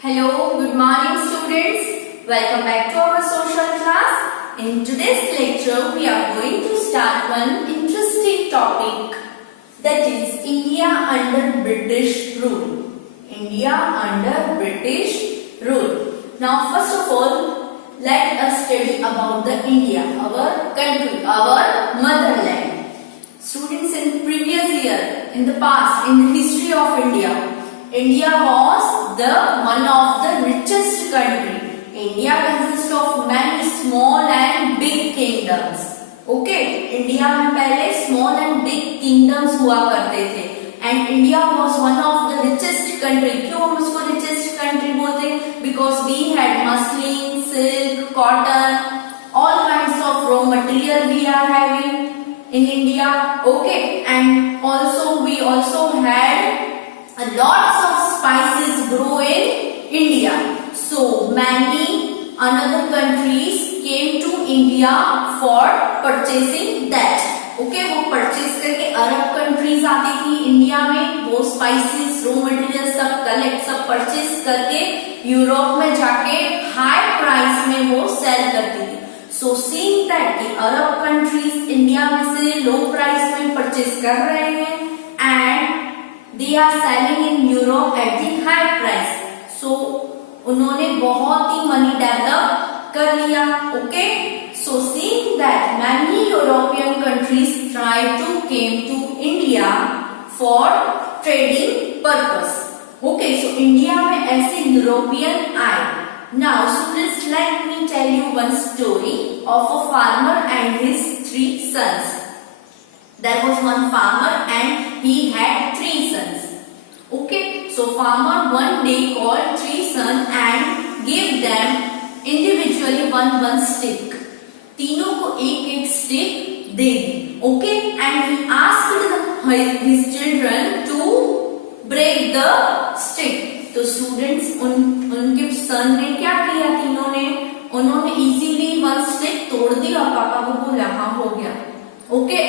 Hello, good morning students. Welcome back to our social class. In today's lecture, we are going to start one interesting topic, that is India under British rule. India under British rule. Now first of all, let us study about the India, our country, our motherland. Students, in previous year, in the past, in the history of India, India was the one of the richest country. India consists of many small and big kingdoms. Okay, India में पहले small and big kingdoms हुआ करते थे. And India was one of the richest country. क्यों हम उसको richest country बोलते हैं? Because we had muslin, silk, cotton, all kinds of raw material we are having in India. Okay, and also we also had lots of spices grow in India. So many another countries came to India for purchasing that. Okay, वो purchase करके अरब countries आती थी India में, वो spices, raw material सब collect, सब purchase करके Europe में जाके high price में वो sell करती थी. So seeing that कि अरब countries इंडिया में से low price में purchase कर रहे हैं and they are selling in Europe at the high price. So उन्होंने बहुत ही money develop कर लिया. Okay, so seeing that many European countries try to came to India for trading purpose. Okay, so India में ऐसे European आए. Now students, let me tell you one story of a farmer and his 3 sons. There was one farmer and he had 3 sons. Okay, so farmer one day called 3 sons and gave them individually one stick. तीनों को एक stick they the. Okay, and he asked his children to break the stick. तो students उनके son ने क्या किया? तीनों ने उन्होंने easily one stick तोड़ दी और पापा को बोला हाँ हो गया. Okay.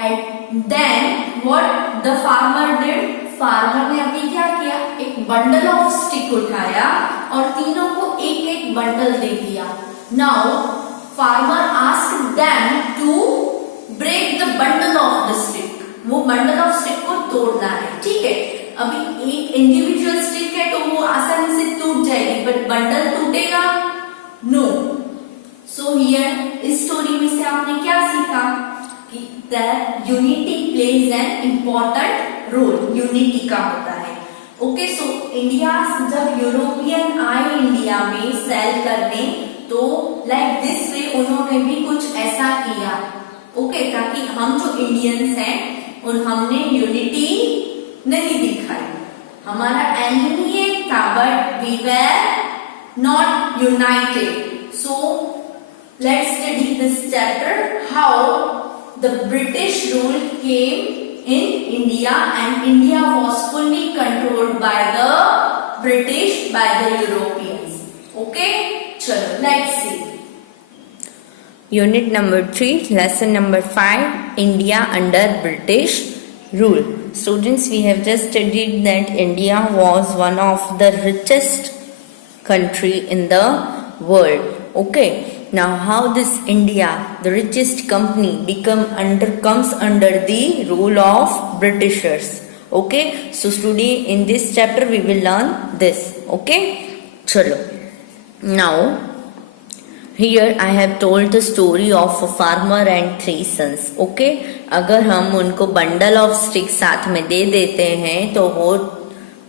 And then what the farmer did? Farmer ने अभी क्या किया? एक बंडल ऑफ स्टिक उठाया और तीनों को एक एक बंडल दे दिया. Now farmer asked them to break the bundle of the stick. वो बंडल ऑफ स्टिक को तोड़ना है. ठीक है, अभी एक इंडिविजुअल स्टिक है तो वो आसानी से टूट जाएगी, बट बंडल टूटेगा? नो. सो हियर इस स्टोरी में से आपने क्या सीखा? that unity plays an important role. Unity का होता है. ओके, सो इंडिया जब यूरोपियन आए इंडिया में सेल करने, तो लाइक दिस वे उन्होंने भी कुछ ऐसा किया. ओके, ताकि हम जो इंडियंस हैं उन हमने यूनिटी नहीं दिखाई. हमारा एनिमी एक था but we were not united. So let's study this chapter, how the British rule came in India and India was fully controlled by the British, by the Europeans. Okay, chalo let's see. Unit number 3, lesson number 5, India under British rule. Students, we have just studied that India was one of the richest country in the world. Okay, now how this India, the richest company, comes under the rule of Britishers. Okay, so today in this chapter we will learn this. Okay, chalo. Now here I have told the story of a farmer and 3 sons. Okay, अगर हम उनको bundle of stick साथ में दे देते हैं तो वो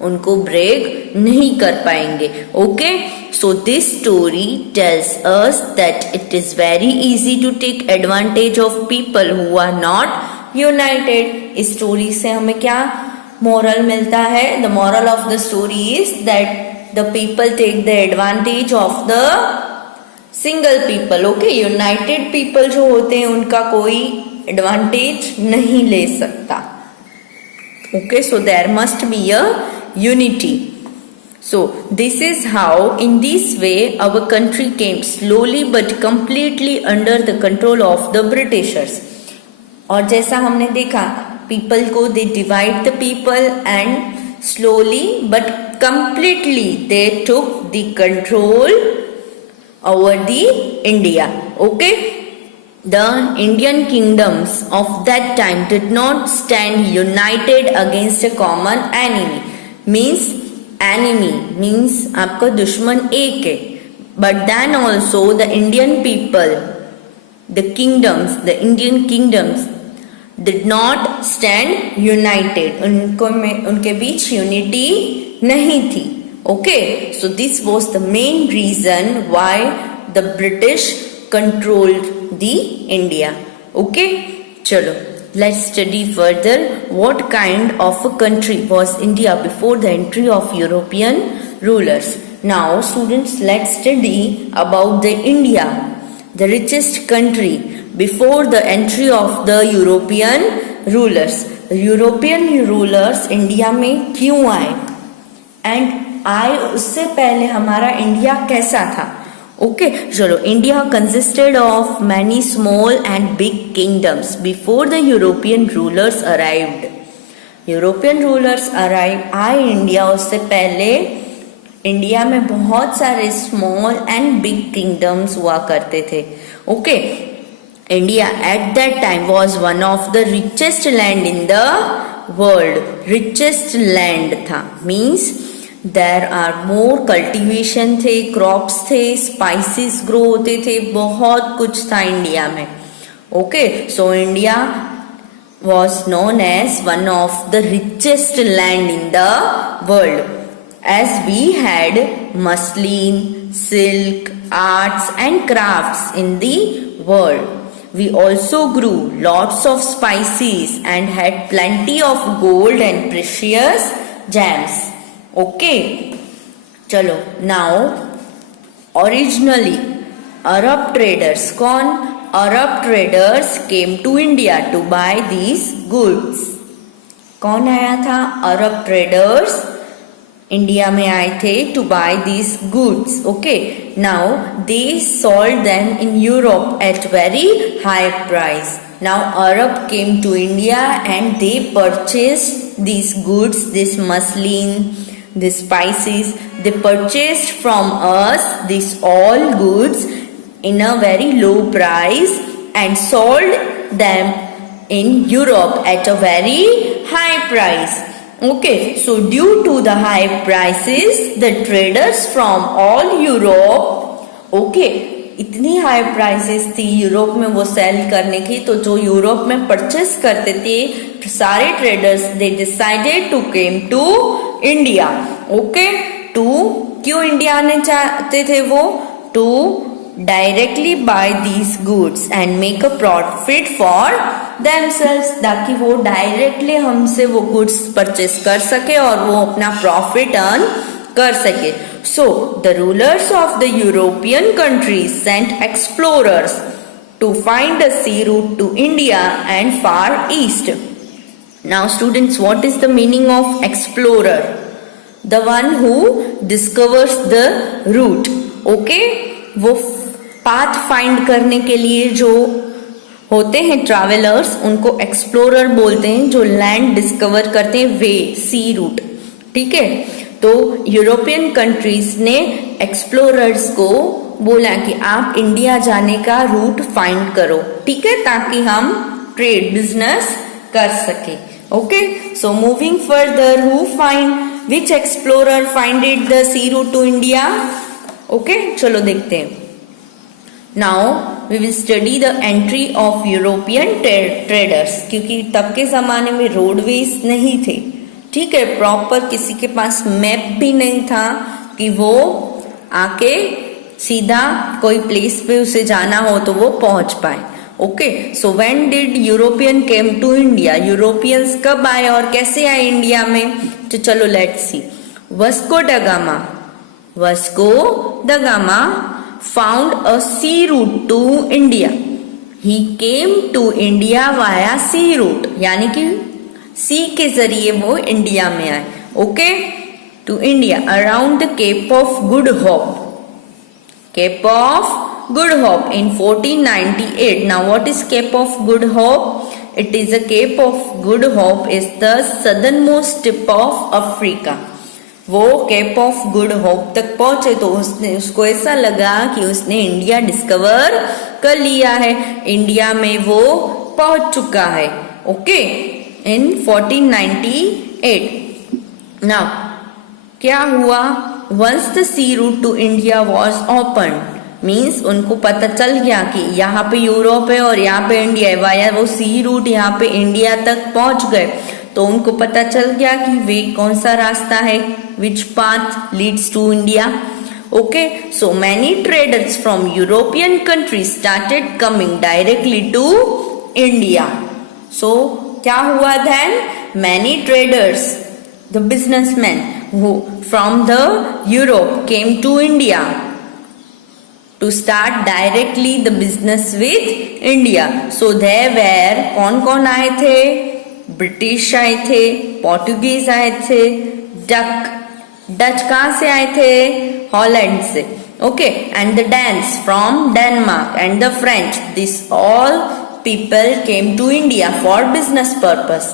उनको ब्रेक नहीं कर पाएंगे. Okay, so this story tells us that it is very easy to take advantage of people who are not united. इस स्टोरी से हमें क्या मोरल मिलता है? The moral of the story is that the people take the advantage of the single people. Okay, united people जो होते हैं उनका कोई एडवांटेज नहीं ले सकता. Okay, so there must be a unity. So this is how, in this way, our country came slowly but completely under the control of the Britishers. और जैसा हमने देखा, people को they divide the people and slowly but completely they took the control over the India. Okay, the Indian kingdoms of that time did not stand united against a common enemy. Enemy means आपका दुश्मन एक है. But then also the Indian people, the Indian kingdoms did not stand united. उनके बीच unity नहीं थी. Okay, so this was the main reason why the British controlled the India. Okay, chalo, let's study further what kind of a country was India before the entry of European rulers. Now students, let's study about the India, the richest country before the entry of the European rulers. European rulers India में क्यों आए and आए उससे पहले हमारा India कैसा था. Okay, चलो, India consisted of many small and big kingdoms before the European rulers arrived. European rulers आए इंडिया, उससे पहले इंडिया में बहुत सारे स्मॉल एंड बिग किंगडम्स हुआ करते थे. Okay, India at that time was one of the richest land in the world. Richest land था means there are more cultivation थे, क्रॉप्स थे, स्पाइसेस ग्रो होते थे, बहुत कुछ था इंडिया में. Okay, so India was known as one of the richest land in the world, as we had muslin, silk, arts and crafts in the world. We also grew lots of spices and had plenty of gold and precious gems. Okay, chalo, now originally Arab traders, Arab traders came to India to buy these goods. कौन आया था? Arab traders India में आए थे to buy these goods. Okay, now they sold them in Europe at very high price. Now Arab came to India and they purchased these goods, this muslin, these spices. They purchased from us these all goods in a very low price and sold them in Europe at a very high price. Okay, so due to the high prices, the traders from all Europe, okay, इतनी high prices थी Europe में वो cell करने की, तो जो Europe में purchase करते थे सारे traders, they decided to came to India. Okay, to क्यों इंडिया आने चाहते थे वो? To directly buy these goods and make a profit for themselves, ताकि वो डायरेक्टली हमसे वो गुड्स परचेस कर सके और वो अपना प्रॉफिट अर्न कर सके. So the rulers of the European countries sent explorers to find a sea route to India and Far East. Now students, what is the meaning of explorer? The one who discovers the route. Okay, वो path find करने के लिए जो होते हैं travellers, उनको explorer बोलते हैं, जो लैंड डिस्कवर करते हैं, वे, सी रूट. ठीक है, तो यूरोपियन कंट्रीज ने एक्सप्लोरर्स को बोला कि आप इंडिया जाने का रूट फाइंड करो, ठीक है, ताकि हम ट्रेड बिजनेस कर सके. Okay, so moving further, who find, which explorer finded the sea route to India? Okay, चलो देखते हैं. Now we will study the entry of European traders, क्योंकि तब के जमाने में रोडवेज नहीं थे. ठीक है, प्रॉपर किसी के पास मैप भी नहीं था कि वो आके सीधा कोई प्लेस पे उसे जाना हो तो वो पहुंच पाए. Okay, so when did European came to India? Europeans कब आए और कैसे आए इंडिया में? तो चलो let's see. Vasco da Gama found a sea route to India. He came to India via sea route, यानी कि सी के जरिए वो इंडिया में आए. Okay, to India around the Cape of Good Hope in 1498. Now what is Cape of Good Hope? It is a Cape of Good Hope is the southernmost tip of Africa. वो cap of Good hope तक पहुंचे तो उसको ऐसा लगा कि उसने India discover कर लिया है, इंडिया में वो पहुंच चुका है। ओके, इन 1498। नाउ क्या हुआ, once the sea route to India was open, means उनको पता चल गया कि यहाँ पे यूरोप है और यहाँ पे इंडिया है, वाया वो सी रूट यहाँ पे इंडिया तक पहुंच गए, तो उनको पता चल गया कि वे कौन सा रास्ता है, which path leads to India. Okay, so many traders from European countries started coming directly to India. So क्या हुआ then, many traders, the businessman who from the Europe came to India to start directly the business with India. So there were कौन आए थे, British आए थे, Portuguese आए थे, Dutch कहाँ से आए थे, हॉलैंड से। Okay, and the Danes from Denmark and the French, this all people came to India for business purpose.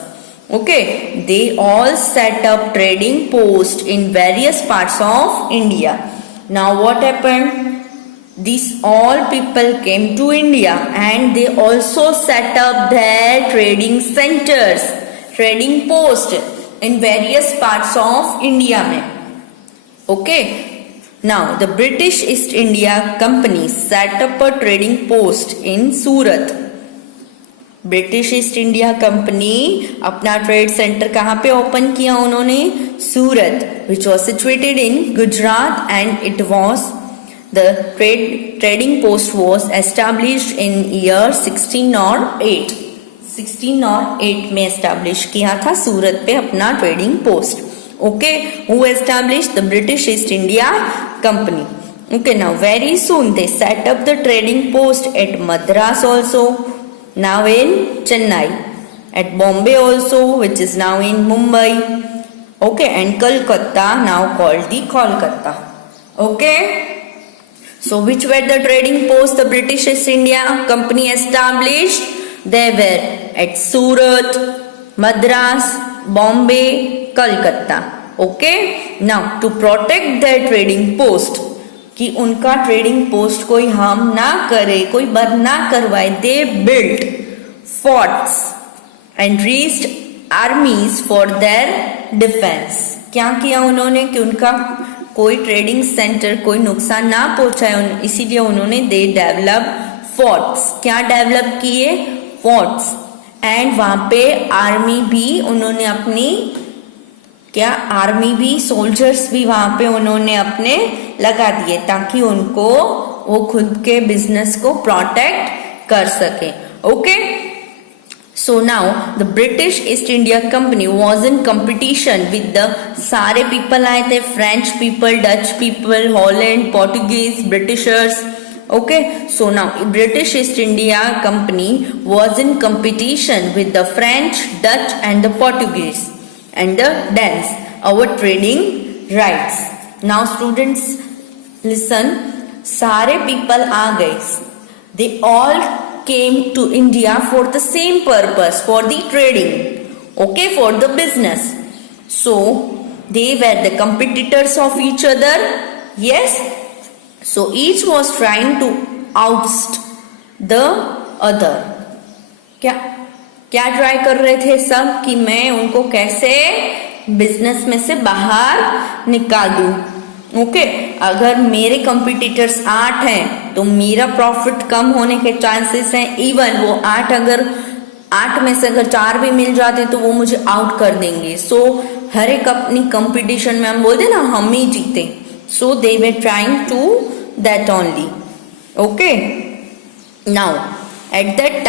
Okay, they all set up trading posts in various parts of India. Now what happened? These all people came to India and they also set up their trading centers, trading posts in various parts of India mein. Okay, now the British East India Company set up a trading post in Surat. British East India company अपना trade centre कहाँ पे open किया उन्होंने, Surat, which was situated in Gujarat, and it was the trading post was established in year 1608 में establish किया था सूरत पे अपना trading post. Okay, who established, the British East India company. Okay, now very soon they set up the trading post at Madras also, now in Chennai, at Bombay also, which is now in Mumbai. Okay, and Kolkata, now called the Kolkata. Okay, so which were the trading posts the British East India Company established? They were at Surat, Madras, Bombay, Kolkata. Okay, now to protect their trading post, कि उनका trading post कोई harm ना करे, कोई burn ना करवाए, they built forts and reached आर्मीज for their defence. क्या किया उन्होंने कि उनका कोई ट्रेडिंग सेंटर कोई नुकसान ना पहुंचाए, इसीलिए उन्होंने दे डेवलप फोर्ट्स। क्या डेवलप किए, फोर्ट्स, एंड वहां पे आर्मी भी उन्होंने अपनी, क्या आर्मी भी, सोल्जर्स भी वहां पे उन्होंने अपने लगा दिए ताकि उनको वो खुद के बिजनेस को प्रोटेक्ट कर सके। Okay, so now the British East India company was in competition with the, सारे पीपल आए थे, French people, Dutch people, Holland, Portuguese, Britishers. Okay, so now British East India company was in competition with the French, Dutch and the Portuguese and the Danes, our trading rights. Now students listen, सारे people आ गए, they all came to India for the same purpose, for the trading, okay, for the business. So they were the competitors of each other, yes, so each was trying to oust the other. क्या try कर रहे थे सब, कि मैं उनको कैसे business में से बाहर निकाल दूं। ओके, अगर मेरे कंपटीटर्स 8 हैं तो मेरा प्रॉफिट कम होने के चांसेस हैं, इवन वो 8 अगर 8 में से अगर 4 भी मिल जाते तो वो मुझे आउट कर देंगे। सो हर एक अपनी कंपटीशन में हम बोलते ना हम ही जीते, so they were trying to that only. Okay, now at that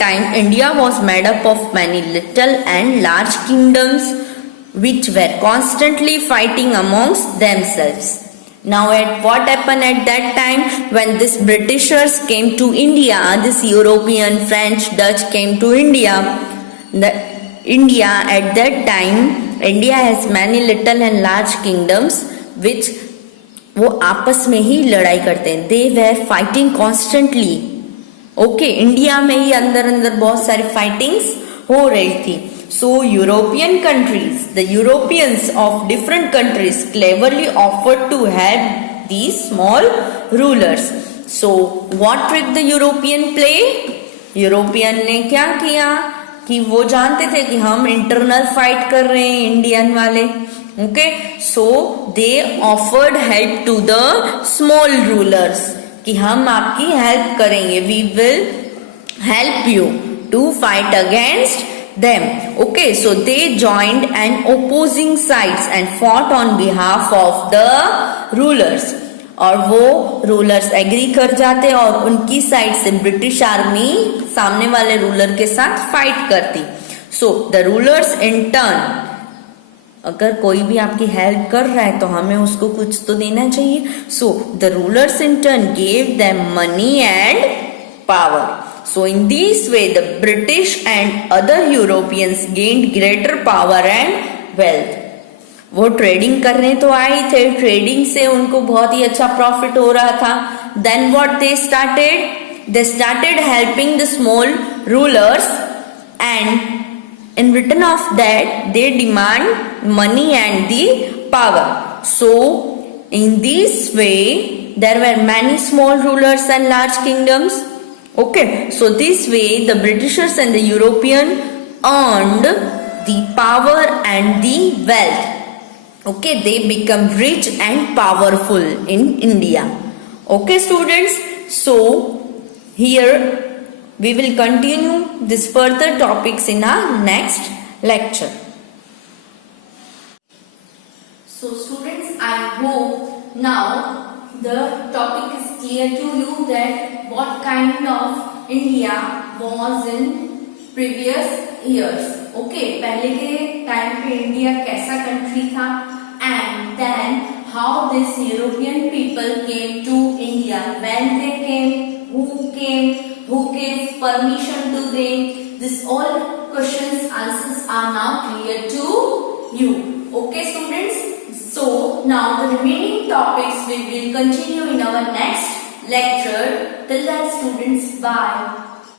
time India was made up of many little and large kingdoms which were constantly fighting amongst themselves. Now what happened at that time when these Britishers came to India, this European, French, Dutch came to India, India at that time, India has many little and large kingdoms which वो आपस में ही लड़ाई करते हैं, they were fighting constantly. Okay, India में ही अंदर अंदर बहुत सारी फाइटिंग्स हो रही थी। So European countries, the Europeans of different countries cleverly offered to help these small rulers. So what trick the European play? European ने क्या किया कि वो जानते थे कि हम इंटरनल फाइट कर रहे हैं इंडियन वाले. Okay, so they offered help to the small rulers कि हम आपकी हेल्प करेंगे, we will help you to fight against them. Okay, so they joined an opposing sides and fought on behalf of the rulers. और वो rulers agree कर जाते और उनकी साइड से ब्रिटिश आर्मी सामने वाले रूलर के साथ फाइट करती. So the rulers in turn, अगर कोई भी आपकी हेल्प कर रहा है तो हमें उसको कुछ तो देना चाहिए. So the rulers in turn gave them money and power. So in this way the British and other Europeans gained greater power and wealth. वो ट्रेडिंग करने तो आए थे, ट्रेडिंग से उनको बहुत ही अच्छा प्रॉफिट हो रहा था. Then what they started? They started helping the small rulers and in return of that they demand money and the power. So in this way there were many small rulers and large kingdoms. Okay, so this way the Britishers and the European earned the power and the wealth. Okay, they become rich and powerful in India. Okay students, so here we will continue this further topics in our next lecture. So students, I hope now the topic is clear to you that what kind of India was in previous years. Okay, पहले के time पे India कैसा country था and then how this European people came to India, when they came, who gave permission to them. This all questions answers are now clear to you. Okay students, so now the remaining topics we will continue in our next lecture. Till that students, bye.